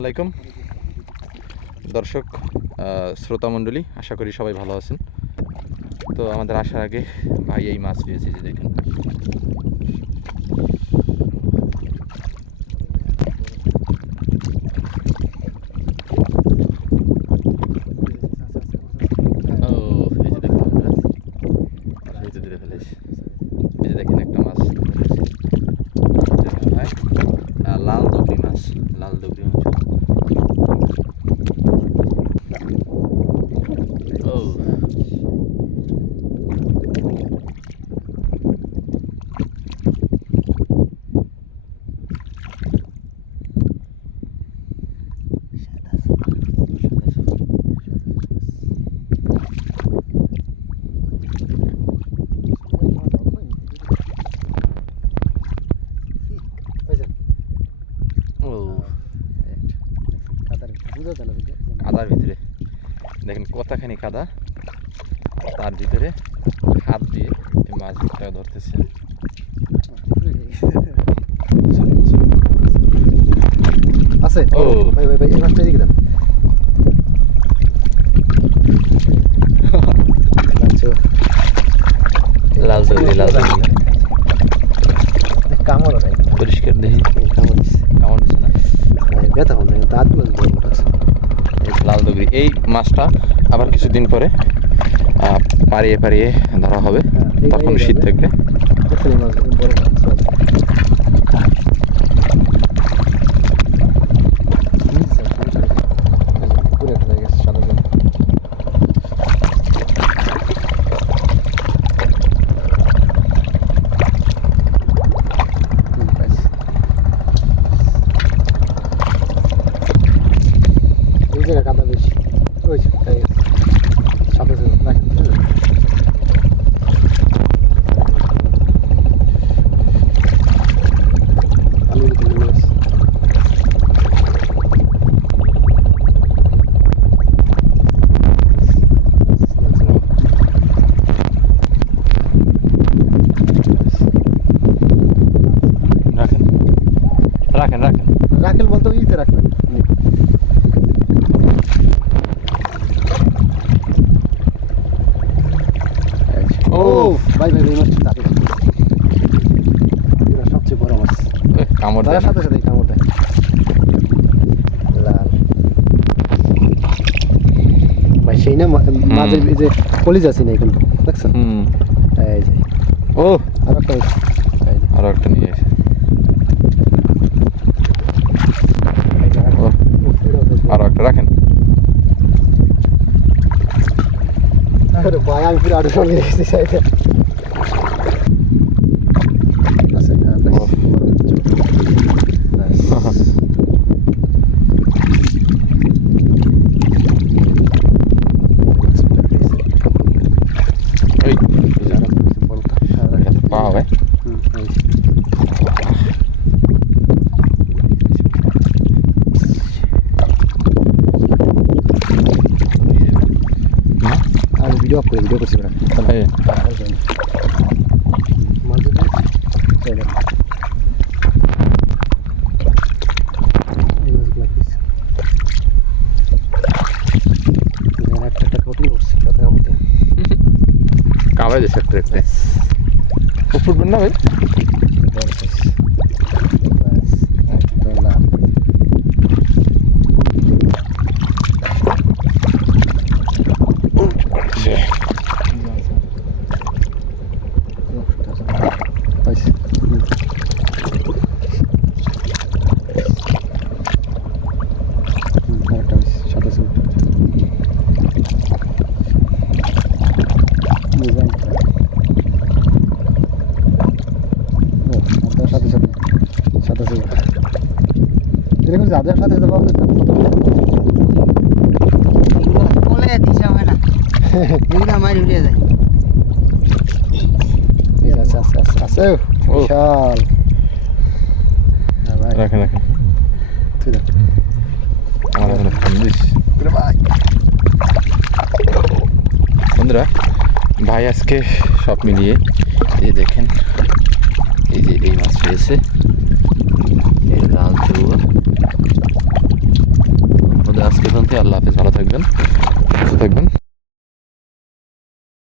আলাইকুম। দর্শক আহ, শ্রোতা মণ্ডলী আশা করি সবাই ভালো আছেন। তো আমাদের আসার আগে ভাই এই মাছ পেয়েছে যে দেখেন। দেখুন একটা মাছ। লাল দবরি মাছ। লাল দবরি মাছ। কাদার ভিতরে। দেখেন কতখানি কাদা তার ভিতরে হাত দিয়ে মাছটা ধরতেছে। আছে? ও। ভাই ভাই ভাই এই মাছটা এদিকে দেন। লাল লাল কামড় পরিষ্কার দেখি। কামড় দিচ্ছে কেমন দিচ্ছে না? ব্যথা হল না দাঁতগুলো বড় বড় আছে লাল দগরি। এই মাছটা আবার কিছুদিন পরে পারিয়ে পাড়িয়ে পাড়িয়ে ধরা হবে। হ্যাঁ, তখন শীত থাকবে দেখুন এই মাছ বড় মাছ সব। হুম, স্যার, ছোট ছোট। এই যে, পুরো একটা হয়ে গেছে, সাদা জল। হুম, পাইছি। এই জায়গায় কাদা বেশি ওই যে, হয়ে গেছে। সাদা জল, রাখেন, ঠিক আছে? আলুর ভিতরে নিয়ে আসি। রাখেন। রাখেন রাখেন। রাখেল বলতে ইতে রাখবেন। ও। ভাই ভাই এই মাছটা দারুণ এটা সবচেয়ে বড় মাছ। কামড় দেয় সাথে সাথে কামড় দেয়। লাল। ভাই সেই না মা- মাছের যে কলিজ আছে না কিন্তু দেখছেন? হুম। এই যে। ও আর একটা আরও একটা নিয়ে এসে আর- একটা রাখেন। ভাই আমি পুরো আরও সঙ্গে গেছি সাইডে আছে হ্যাঁ বেশ ও। বড় ছোট। ব্যাস। ওই যারা করেছে বড়টা। হ্যাঁ, এটা তো পাওয়া ভাই হুম, এই যে। না আমি ভিডিও অফ করে ভিডিও করছি বেটা এই, মাঝে দিয়ে এই দেখ। এই মাছগুলা পিস। এখানে একটা একটা কটুই উঠছে, কথা বলতে। কামড়ে দিচ্ছে একটা একটা খুব ফুটবেন না ভাই? এরকম যাদের সাথে যেত বলে দিশা হয় না। আমার উড়ে যায় আছে আছে আছে ও। বিশাল। ভাই রাখেন রাখেন। তুই দেখ আমার এখানে ফোন দিস। বন্ধুরা ভাই আজকে সব মিলিয়ে এই দেখেন এই যে এই মাছ পেয়েছে আজকে পর্যন্ত আল্লাহ হাফেজ ভালো থাকবেন সুস্থ থাকবেন।